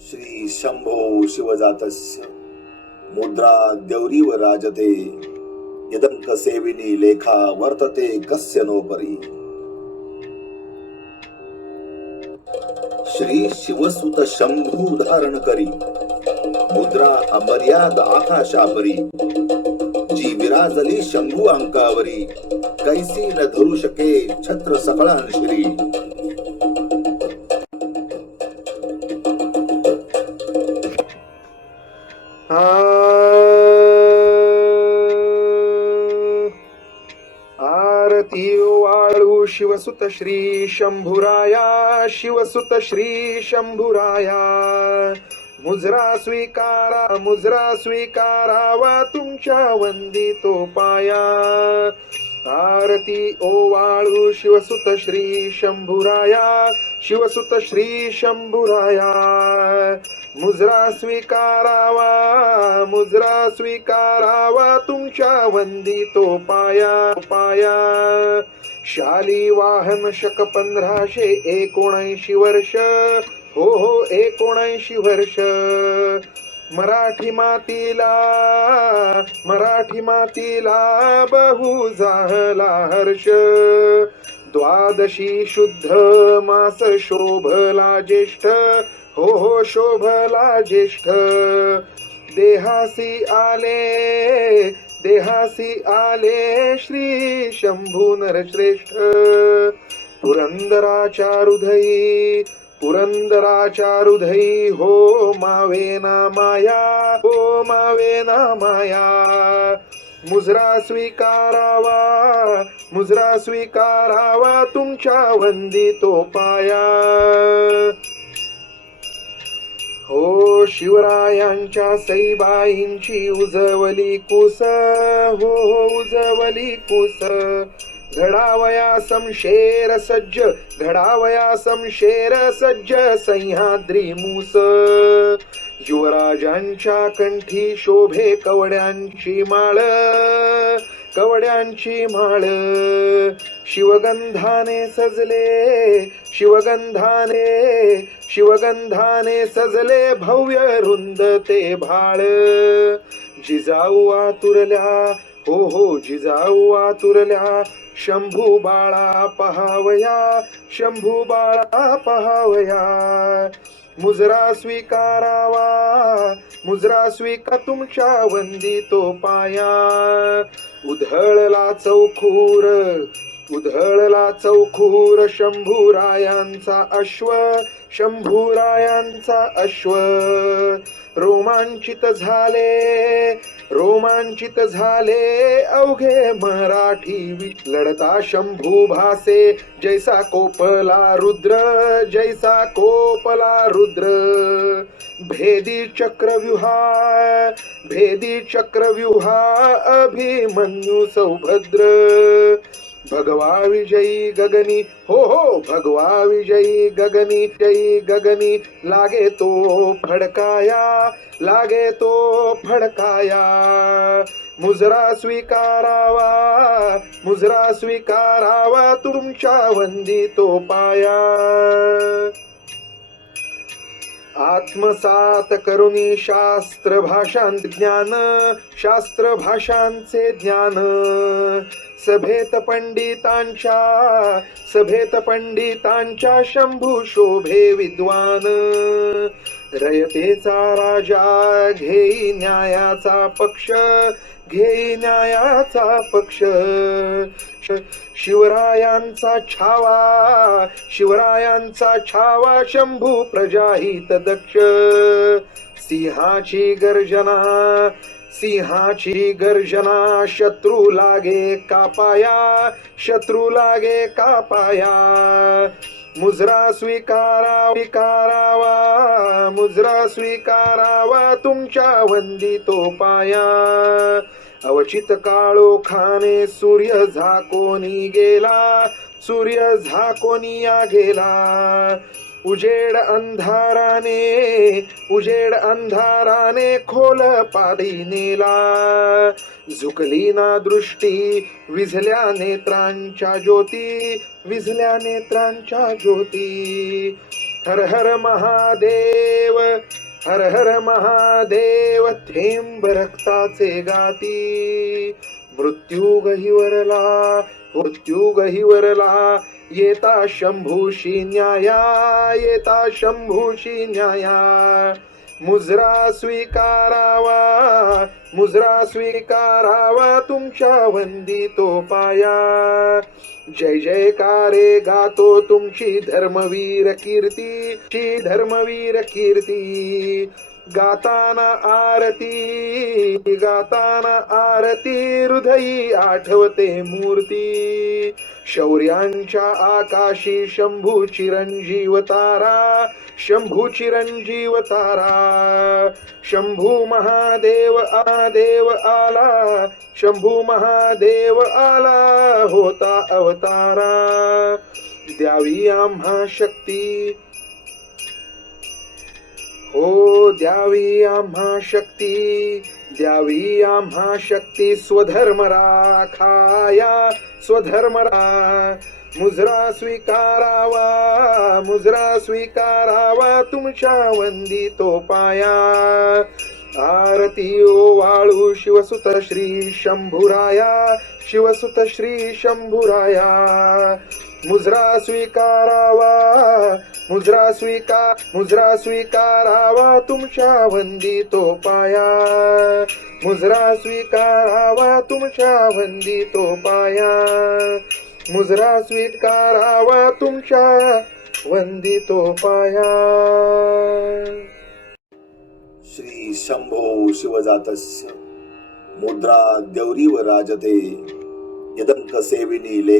श्री शंभो शिवजातस्य मुद्रा देवरीव राजते। यदंक सेविनी लेखा वर्तते कस्य नोपरी। श्री शिवसुत शंभू धारण करी। मुद्रा अमर्याद आकाशापरी। जी विराजली शंभू अंकावरी। कैसी न धरू शके छत्र सकळांश्री भारती वाळू शिवसुत श्री शंभुराया शिवसुत श्री शंभुराया. मुजरा स्वीकारा मुजरा स्वीकारावा तुमच्या वंदितो पाया. आरती ओ वाळू शिवसुत श्री शंभुराया शिवसुत श्री शंभुराया. मुजरा स्वीकारावा मुजरा स्वीकारावा तुमच्या वंदितो पाया पाया. शाली वाहन शक पंधराशे एकोणऐंशी वर्ष हो हो एकोणऐंशी वर्ष. मराठी मातीला मराठी मातीला बहु झाला हर्ष. द्वादशी शुद्ध मास शोभला ज्येष्ठ हो हो शोभला ज्येष्ठ. देहासी आले देहासी आले श्री शंभू नरश्रेष्ठ. पुरंदराच्या हृदयी पुरंदराच्या हृदयी हो मावेना माया हो मावेना माया मुजरा स्वीकारावा मुजरा स्वीकारावा तुमच्या वंदी तो पाया हो शिवरायांच्या सईबाईंची उजवली कुस हो हो उजवली कुस। घडावया समशेर सज्ज घडावया समशेर सज्ज सह्याद्री मूस. युवराजांच्या कंठी शोभे कवड्यांची माळ कवड्यांची माळ. शिवगंधाने सजले शिवगंधाने शिवगंधाने सजले भव्य रुंद ते भाळ. जिजाऊ आतुरल्या हो हो जिजाऊ आतुरल्या शंभू बाळा पहावया शंभू बाळा पहावया. मुजरा स्वीकारावा मुजरा स्वीका तुमच्या वंदितो पाया. उधळला चौखूर उधळला चौखूर शंभूरायांचा अश्व शंभूरायांचा अश्व. रोमांचित झाले रोमांचित झाले अवघे मराठी लढता शंभू भासे. जैसा कोपला रुद्र जैसा कोपला रुद्र. भेदी चक्रव्यूहा भेदी चक्रव्यूहा अभिमन्यू सौभद्र. भगवा विजयी गगनी हो हो भगवा विजयी गगनी जयी गगनी लागे तो फडकाया लागे तो फडकाया. मुजरा स्वीकारावा मुजरा स्वीकारावा तुमच्या वंदी तो पाया. आत्मसात करुणी शास्त्र भाषांत ज्ञान शास्त्र भाषांचे ज्ञान. सभेत पंडितांच्या सभेत पंडितांच्या शंभू शोभे विद्वान. रयतेचा राजा घेई न्यायाचा पक्ष घेई न्यायाचा पक्ष. श- शिवरायांचा छावा शिवरायांचा छावा शंभू प्रजाहित दक्ष. सिंहाची गर्जना सिंहाची गर्जना शत्रू लागे कापाया शत्रू लागे कापाया. मुजरा स्वीकारा स्वीकारावा मुजरा स्वीकारावा तुमच्या वंदितो पाया. अवचित काळो खाने सूर्य झाकोनी गेला. सूर्य झाकोनिया गेला. उजेड अंधाराने उजेड अंधाराने खोल पाडी नेला. झुकली ना दृष्टी विझल्या नेत्रांच्या ज्योती विझल्या नेत्रांच्या ज्योती. हर हर महादेव हर हर महादेव थेंब रक्ताचे गाती. मृत्यू गहिवरला मृत्यू गहिवरला. येता शंभूशी न्याया येता शंभूशी न्याया. मुजरा स्वीकारावा मुजरा स्वीकारावा तुमच्या वंदी तो पाया. जय जयकारे गातो तुमची धर्मवीर कीर्ती ची धर्मवीर कीर्ती. गाताना आरती गाताना आरती हृदयी आठवते मूर्ती. शौर्यांच्या आकाशी शंभू चिरंजीव तारा शंभू चिरंजीव तारा. शंभू महादेव आदेव आला शंभू महादेव आला होता अवतारा. द्यावी आम्हा शक्ती हो द्यावी आम्हा शक्ती द्यावी आम्हा शक्ती स्वधर्म राखाया स्वधर्म रा मुजरा स्वीकारावा मुजरा स्वीकारावा तुमच्या वंदी तो पाया. आरती ओ वाळू शिवसुत श्री शंभुराया शिवसुत श्री शंभुराया. मुजरा स्वीकारावा मुजरा स्वीकार मुजरा स्वीकारावा तुमच्या वंदी तो पाया. मुजरा स्वीकारावा तुमच्या वंदी तो पाया. मुजरा स्वीकारावा तुमच्या वंदी तो पाया. श्री शंभो शिवजातस्य मुद्रा द्यौरीव राजते यदंक सेविनी ले